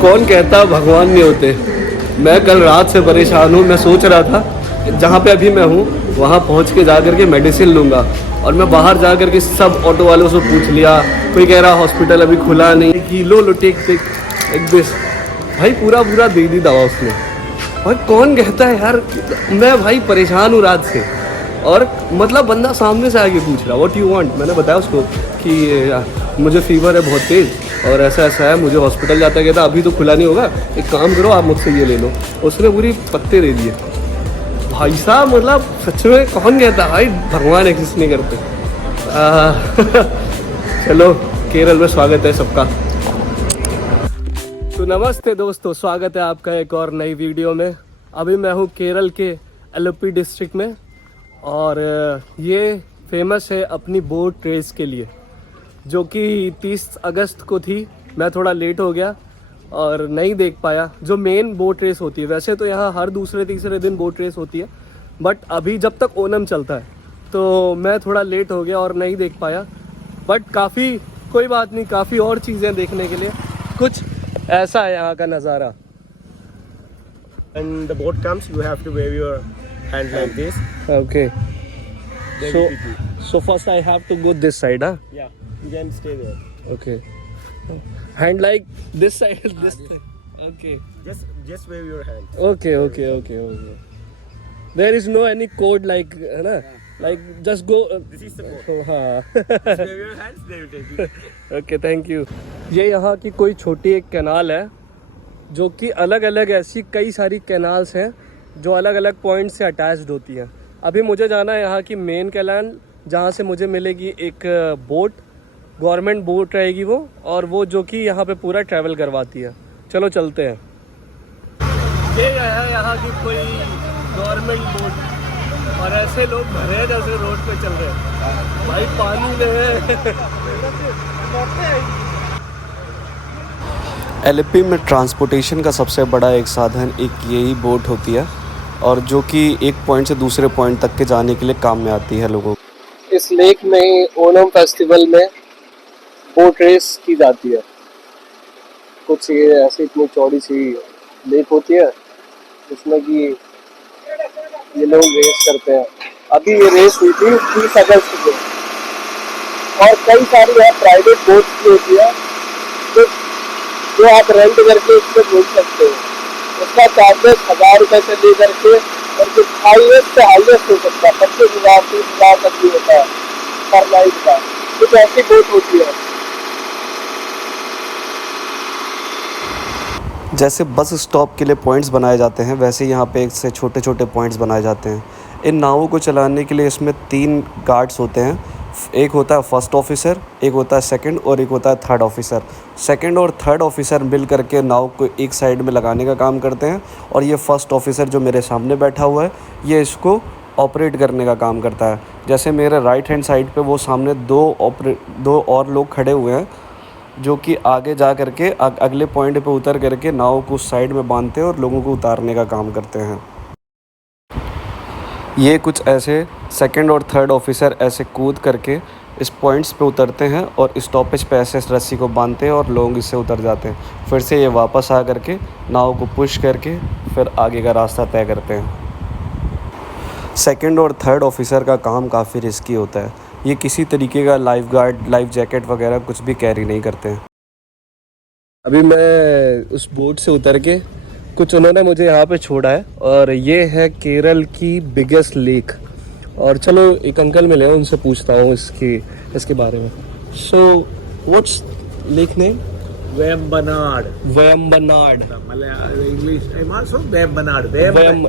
कौन कहता भगवान नहीं होते। मैं कल रात से परेशान हूँ। मैं सोच रहा था जहाँ पे अभी मैं हूँ वहाँ पहुँच के जा कर के मेडिसिन लूँगा, और मैं बाहर जा कर के सब ऑटो वालों से पूछ लिया। कोई कह रहा हॉस्पिटल अभी खुला नहीं, कि लो टेक एक दिस। भाई पूरा दे दी दवा उसने। भाई कौन कहता है यार। मैं भाई परेशान हूँ रात से, और मतलब बंदा सामने से आके पूछ रहा व्हाट यू वांट। मैंने बताया उसको कि मुझे फीवर है बहुत तेज़ और ऐसा ऐसा है, मुझे हॉस्पिटल जाता कहता अभी तो खुला नहीं होगा, एक काम करो आप मुझसे ये ले लो। उसने पूरी पत्ते दे दिए। भाई साहब मतलब सच में कौन कहता भाई भगवान एग्जिस्ट नहीं करते। चलो केरल में स्वागत है सबका। तो नमस्ते दोस्तों, स्वागत है आपका एक और नई वीडियो में। अभी मैं हूँ केरल के एलोपी डिस्ट्रिक्ट में, और ये फेमस है अपनी बोट रेस के लिए, जो कि 30 अगस्त को थी। मैं थोड़ा लेट हो गया और नहीं देख पाया जो मेन बोट रेस होती है। वैसे तो यहाँ हर दूसरे तीसरे दिन बोट रेस होती है, बट अभी जब तक ओनम चलता है तो मैं थोड़ा लेट हो गया और नहीं देख पाया। बट काफ़ी कोई बात नहीं, काफ़ी और चीज़ें देखने के लिए। कुछ ऐसा है यहाँ का नज़ारा। And the boat comes, you have to wave your hand like this. Okay. Then So, it will- so first I have to go this side, huh? yeah, you can stay there. Okay. Hand like this side, this side. Okay. Just wave your hand. Okay. There is no any code like, है ना? Like just go. This is the boat. Oh, हाँ. Just wave your hands, they will take you. Okay, thank you. ये यहाँ की कोई छोटी एक canal है, जो कि अलग अलग ऐसी कई सारी कैनाल्स हैं जो अलग अलग पॉइंट से अटैच्ड होती हैं। अभी मुझे जाना है यहाँ की मेन कैनाल, जहाँ से मुझे मिलेगी एक बोट, गवर्नमेंट बोट रहेगी वो, और वो जो कि यहाँ पे पूरा ट्रैवल करवाती है। चलो चलते हैं। ये है यहाँ की कोई गवर्नमेंट बोट, और ऐसे लोग भरे हैं जैसे रोड पे चल रहे हैं। भाई पानी में है। एलपी में ट्रांसपोर्टेशन का सबसे बड़ा एक साधन एक यही बोट होती है, और जो कि एक पॉइंट से दूसरे पॉइंट तक के जाने के लिए काम में आती है लोगों को। इस लेक में ओणम फेस्टिवल में बोट रेस की जाती है। कुछ ये ऐसी इतनी चौड़ी सी लेक होती है जिसमें कि ये लोग रेस करते हैं। अभी ये रेस हुई थी 30 अगस्त को, और कई सारी यहाँ प्राइवेट बोट्स भी होती है जो आप रेंट करके उसमें घूम सकते हो। उसका चार्जेस 1000 रुपये से ले करके और जो हाईएस्ट से हाईएस्ट हो सकता है 25,000 30,000 तक भी होता है पर नाइट का। कुछ ऐसी बोट होती है। जैसे बस स्टॉप के लिए पॉइंट्स बनाए जाते हैं, वैसे यहाँ पे एक से छोटे छोटे पॉइंट्स बनाए जाते हैं। इन नावों को चलाने के लिए इसमें 3 गार्ड्स होते हैं। एक होता है फर्स्ट ऑफिसर, एक होता है सेकंड, और एक होता है थर्ड ऑफिसर। सेकंड और थर्ड ऑफिसर मिल करके नाव को एक साइड में लगाने का काम करते हैं, और ये फर्स्ट ऑफिसर जो मेरे सामने बैठा हुआ है ये इसको ऑपरेट करने का काम करता है। जैसे मेरे राइट हैंड साइड पे वो सामने दो और लोग खड़े हुए हैं, जो कि आगे जा करके अगले पॉइंट पे उतर करके नाव को उस साइड में बांधते हैं और लोगों को उतारने का काम करते हैं। ये कुछ ऐसे सेकंड और थर्ड ऑफिसर ऐसे कूद करके इस पॉइंट्स पे उतरते हैं और स्टॉपेज पे ऐसे रस्सी को बांधते हैं और लोग इससे उतर जाते हैं। फिर से ये वापस आ करके नाव को पुश करके फिर आगे का रास्ता तय करते हैं। सेकंड और थर्ड ऑफिसर का काम काफ़ी रिस्की होता है। ये किसी तरीके का लाइफ गार्ड, लाइफ जैकेट वगैरह कुछ भी कैरी नहीं करते हैं। अभी मैं उस बोट से उतर के कुछ उन्होंने मुझे यहाँ पे छोड़ा है, और ये है केरल की बिगेस्ट लेक। और चलो एक अंकल मिले हैं, उनसे पूछता हूँ इसके बारे में। So what's lake name? Vembanad. Vembanad. English. I'm also Vembanad. Vembanad.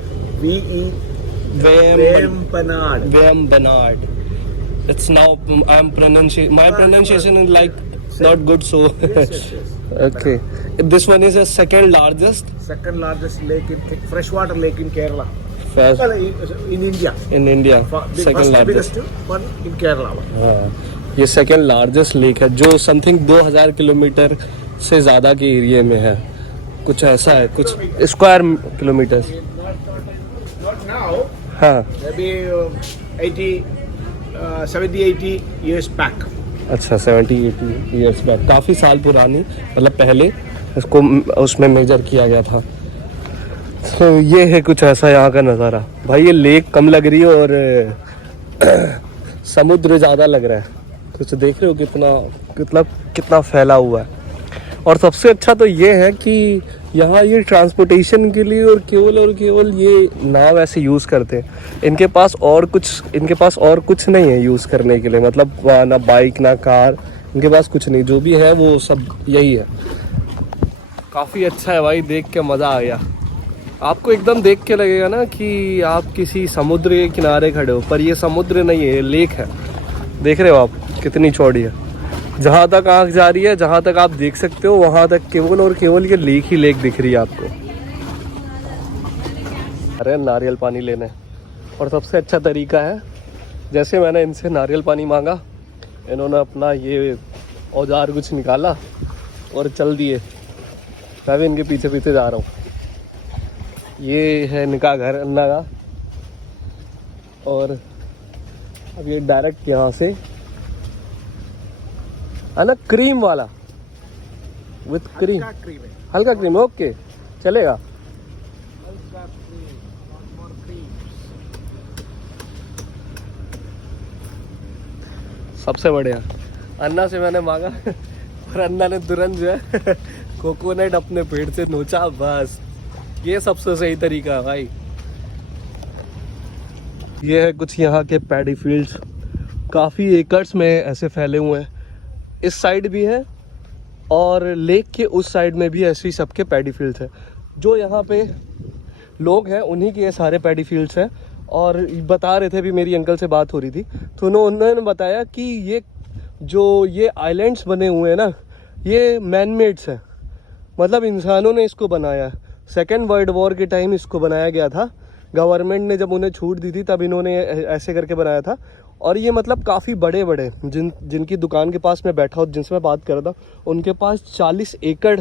Vembanad. It's now my pronunciation is like not good, so Yes. okay. This one is the second largest Second largest lake in freshwater lake in Kerala. first Well, in India. in India. Second First largest. biggest one in Kerala. हाँ, ये second largest lake है, जो something 2000 kilometre से ज़्यादा के area में है। कुछ ऐसा है, कुछ स्क्वायर किलोमीटर। Not now. हाँ Maybe 80 70-80 years back. अच्छा 70-80 ईयर्स बैक, काफ़ी साल पुरानी, मतलब पहले इसको उसमें मेजर किया गया था। तो ये है कुछ ऐसा यहाँ का नज़ारा। भाई ये लेक कम लग रही है और समुद्र ज़्यादा लग रहा है। कुछ देख रहे हो कितना फैला हुआ है। और सबसे अच्छा तो ये है कि यहाँ ये ट्रांसपोर्टेशन के लिए और केवल ये नाव ऐसे यूज़ करते हैं। इनके पास और कुछ नहीं है यूज़ करने के लिए, मतलब ना बाइक ना कार, इनके पास कुछ नहीं, जो भी है वो सब यही है। काफ़ी अच्छा है भाई, देख के मज़ा आ गया। आपको एकदम देख के लगेगा ना कि आप किसी समुद्र के किनारे खड़े हो, पर ये समुद्र नहीं है, ये लेक है। देख रहे हो आप कितनी चौड़ी है। जहाँ तक आँख जा रही है, जहाँ तक आप देख सकते हो, वहाँ तक केवल ये लेक ही लेक दिख रही है आपको। अरे नारियल पानी लेने, और सबसे अच्छा तरीका है, जैसे मैंने इनसे नारियल पानी मांगा, इन्होंने अपना ये औजार कुछ निकाला और चल दिए। मैं भी इनके पीछे पीछे जा रहा हूँ। ये है इनका घर अन्ना का, और अब ये डायरेक्ट यहाँ से है ना, क्रीम वाला विथ क्रीम, हल्का cream है। हल्का क्रीम, ओके चलेगा। हल्का cream, not more cream. सबसे बढ़िया अन्ना से मैंने मांगा और अन्ना ने तुरंत जो है कोकोनट अपने पेट से नोचा, बस ये सबसे सही तरीका है भाई। ये है कुछ यहाँ के पैडी फील्ड्स, काफ़ी एकर्स में ऐसे फैले हुए हैं। इस साइड भी है और लेक के उस साइड में भी ऐसे ही सबके पैडी फील्ड्स हैं। जो यहाँ पे लोग हैं उन्हीं के ये सारे पैडी फील्ड्स हैं। और बता रहे थे, अभी मेरी अंकल से बात हो रही थी, तो उन्होंने बताया कि ये आइलैंड्स बने हुए हैं ना, ये मैन मेड्स हैं, मतलब इंसानों ने इसको बनाया है। सेकेंड वर्ल्ड वॉर के टाइम इसको बनाया गया था, गवर्नमेंट ने जब उन्हें छूट दी थी तब इन्होंने ऐसे करके बनाया था। और ये मतलब काफ़ी बड़े जिनकी दुकान के पास मैं बैठा हूँ, जिनसे मैं बात कर रहा था, उनके पास 40 एकड़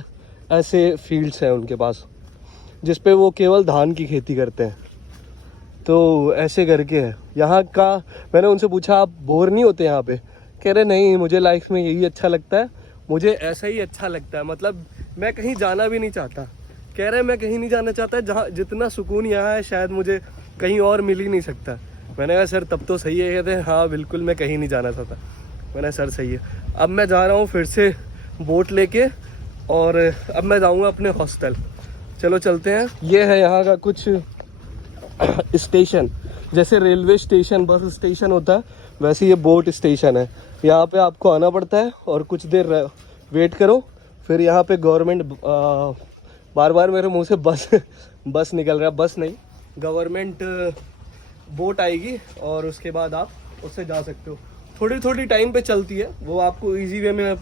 ऐसे फील्ड्स हैं उनके पास, जिस पे वो केवल धान की खेती करते हैं। तो ऐसे करके है यहाँ का। मैंने उनसे पूछा आप बोर नहीं होते यहाँ पे? कह रहे नहीं, मुझे लाइफ में यही अच्छा लगता है, मुझे ऐसा ही अच्छा लगता है, मतलब मैं कहीं जाना भी नहीं चाहता। कह रहे मैं कहीं नहीं जाना चाहता, जहाँ जितना सुकून यहाँ है शायद मुझे कहीं और मिल ही नहीं सकता। मैंने कहा सर तब तो सही है। कहते हैं हाँ बिल्कुल, मैं कहीं नहीं जाना चाहता। मैंने सर सही है। अब मैं जा रहा हूँ फिर से बोट लेके, और अब मैं जाऊँगा अपने हॉस्टल। चलो चलते हैं। ये है यहाँ का कुछ स्टेशन, जैसे रेलवे स्टेशन, बस स्टेशन होता है, वैसे ये बोट स्टेशन है। यहाँ पे आपको आना पड़ता है और कुछ देर वेट करो, फिर यहाँ पे गवर्नमेंट बार बार मेरे मुंह से बस निकल रहा है, बस नहीं, गवर्नमेंट बोट आएगी और उसके बाद आप उससे जा सकते हो। थोड़ी टाइम पे चलती है वो, आपको इजी वे में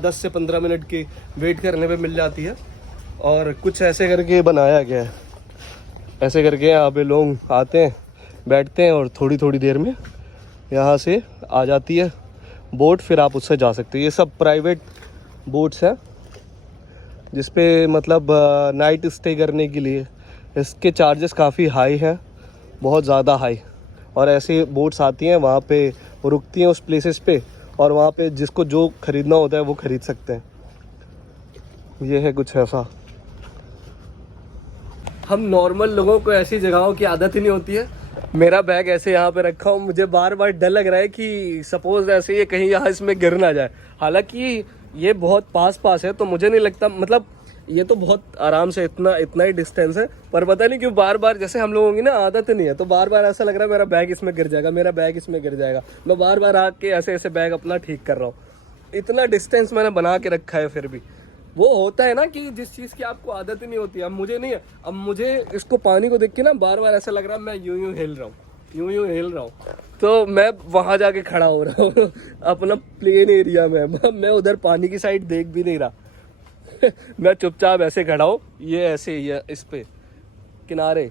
10 से 15 मिनट की वेट करने पे मिल जाती है। और कुछ ऐसे करके बनाया गया है, ऐसे करके यहाँ पे लोग आते हैं, बैठते हैं और थोड़ी देर में यहाँ से आ जाती है बोट, फिर आप उससे जा सकते हो। ये सब प्राइवेट बोट्स हैं जिस पे मतलब नाइट स्टे करने के लिए इसके चार्जेस काफ़ी हाई हैं, बहुत ज़्यादा हाई। और ऐसे बोट्स आती हैं, वहाँ पे रुकती हैं उस प्लेसेस पे, और वहाँ पे जिसको जो ख़रीदना होता है वो ख़रीद सकते हैं। ये है कुछ ऐसा। हम नॉर्मल लोगों को ऐसी जगहों की आदत ही नहीं होती है। मेरा बैग ऐसे यहाँ पे रखा हूँ, मुझे बार बार डर लग रहा है कि सपोज ऐसे ये कहीं यहाँ इसमें गिर ना जाए। हालांकि ये बहुत पास है, तो मुझे नहीं लगता, मतलब ये तो बहुत आराम से इतना ही डिस्टेंस है, पर पता नहीं क्यों बार बार, जैसे हम लोगों की ना आदत नहीं है, तो बार बार ऐसा लग रहा है मेरा बैग इसमें गिर जाएगा, मेरा बैग इसमें गिर जाएगा। मैं बार बार आके ऐसे बैग अपना ठीक कर रहा हूँ। इतना डिस्टेंस मैंने बना के रखा है, फिर भी वो होता है ना कि जिस चीज़ की आपको आदत ही नहीं होती। अब मुझे नहीं है, अब मुझे इसको पानी को देख के ना बार बार ऐसा लग रहा है मैं यूं हिल रहा हूँ, तो मैं वहाँ जाके खड़ा हो रहा हूँ अपना प्लेन एरिया में। मैं उधर पानी की साइड देख भी नहीं रहा मैं चुपचाप ऐसे खड़ा हूँ, ये ऐसे ही है, इस पे किनारे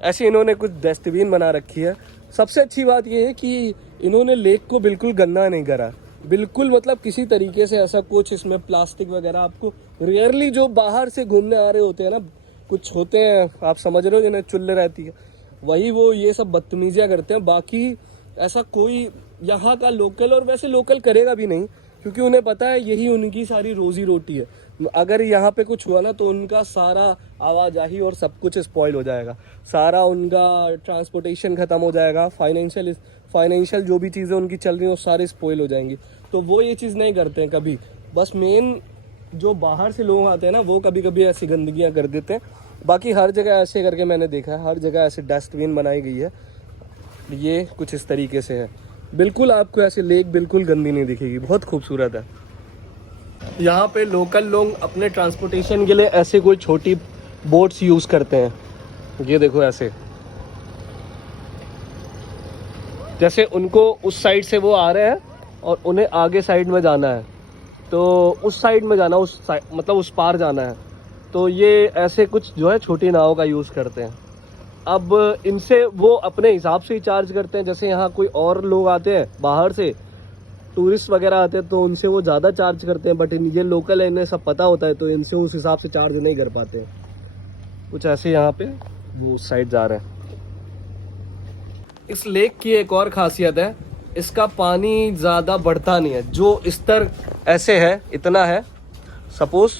ऐसे इन्होंने कुछ डस्टबिन बना रखी है। सबसे अच्छी बात ये है कि इन्होंने लेक को बिल्कुल गंदा नहीं करा, बिल्कुल, मतलब किसी तरीके से ऐसा कुछ इसमें प्लास्टिक वगैरह आपको रेयरली, जो बाहर से घूमने आ रहे होते हैं ना, कुछ होते हैं आप समझ रहे हो जिन्हें चुल्ले रहती है, वही वो ये सब बदतमीजियाँ करते हैं। बाकी ऐसा कोई यहाँ का लोकल, और वैसे लोकल करेगा भी नहीं, क्योंकि उन्हें पता है यही उनकी सारी रोजी रोटी है। अगर यहाँ पे कुछ हुआ ना तो उनका सारा आवाजाही और सब कुछ स्पॉइल हो जाएगा, सारा उनका ट्रांसपोर्टेशन ख़त्म हो जाएगा, फाइनेंशियल जो भी चीज़ें उनकी चल रही हैं वो सारी स्पॉइल हो जाएंगी। तो वो ये चीज़ नहीं करते हैं कभी। बस मेन जो बाहर से लोग आते हैं ना वो कभी कभी ऐसी गंदगियाँ कर देते हैं। बाकी हर जगह ऐसे करके मैंने देखा है, हर जगह ऐसे डस्टबिन बनाई गई है। ये कुछ इस तरीके से है, बिल्कुल आपको ऐसे लेक बिल्कुल गंदी नहीं दिखेगी, बहुत खूबसूरत है। यहाँ पे लोकल लोग अपने ट्रांसपोर्टेशन के लिए ऐसे कोई छोटी बोट्स यूज़ करते हैं। ये देखो ऐसे, जैसे उनको उस साइड से वो आ रहे हैं और उन्हें आगे साइड में जाना है, तो उस साइड में जाना, उस साइड मतलब उस पार जाना है, तो ये ऐसे कुछ जो है छोटी नाव का यूज़ करते हैं। अब इनसे वो अपने हिसाब से ही चार्ज करते हैं। जैसे यहाँ कोई और लोग आते हैं बाहर से, टूरिस्ट वगैरह आते हैं, तो उनसे वो ज़्यादा चार्ज करते हैं, बट ये लोकल है, इन्हें सब पता होता है, तो इनसे उस हिसाब से चार्ज नहीं कर पाते हैं। कुछ ऐसे यहाँ पे वो उस साइड जा रहे हैं। इस लेक की एक और खासियत है, इसका पानी ज़्यादा बढ़ता नहीं है। जो स्तर ऐसे है, इतना है, सपोज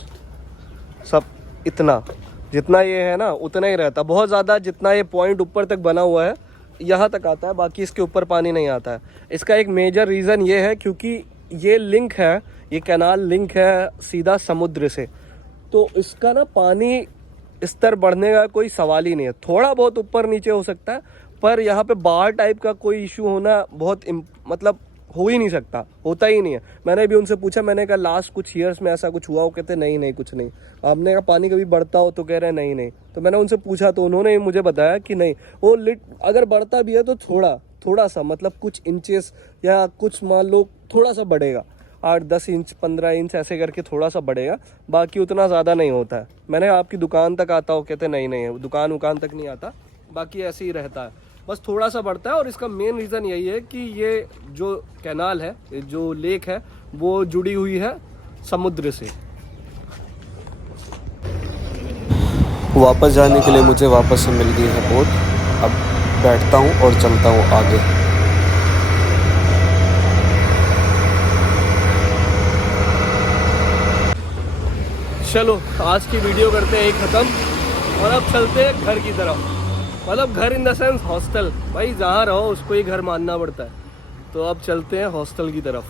सब इतना, जितना ये है ना उतना ही रहता। बहुत ज़्यादा जितना ये पॉइंट ऊपर तक बना हुआ है यहाँ तक आता है, बाकी इसके ऊपर पानी नहीं आता है। इसका एक मेजर रीज़न ये है क्योंकि ये लिंक है, ये कैनाल लिंक है सीधा समुद्र से, तो इसका ना पानी स्तर बढ़ने का कोई सवाल ही नहीं है। थोड़ा बहुत ऊपर नीचे हो सकता है, पर यहाँ पे बाढ़ टाइप का कोई इशू होना बहुत मतलब हो ही नहीं सकता, होता ही नहीं है। मैंने भी उनसे पूछा, मैंने कहा लास्ट कुछ ईयर्स में ऐसा कुछ हुआ हो? कहते नहीं कुछ नहीं। आपने कहा पानी कभी बढ़ता हो? तो कह रहे हैं नहीं। तो मैंने उनसे पूछा तो उन्होंने मुझे बताया कि नहीं, वो अगर बढ़ता भी है तो थोड़ा सा, मतलब कुछ इंचेस या कुछ मान लो थोड़ा सा बढ़ेगा, 8-10 इंच 15 इंच ऐसे करके थोड़ा सा बढ़ेगा, बाकी उतना ज़्यादा नहीं होता है। मैंने आपकी दुकान तक आता हो? कहते नहीं दुकान तक नहीं आता, बाकी ऐसे ही रहता है, बस थोड़ा सा बढ़ता है। और इसका मेन रीज़न यही है कि ये जो कैनाल है, जो लेक है, वो जुड़ी हुई है समुद्र से। वापस जाने के लिए मुझे वापस से मिल गई है बोट। अब बैठता हूँ और चलता हूँ आगे। चलो आज की वीडियो करते हैं ख़त्म, और अब चलते हैं घर की तरफ। मतलब घर इन द सेंस हॉस्टल, भाई जहाँ रहो उसको ही घर मानना पड़ता है। तो अब चलते हैं हॉस्टल की तरफ।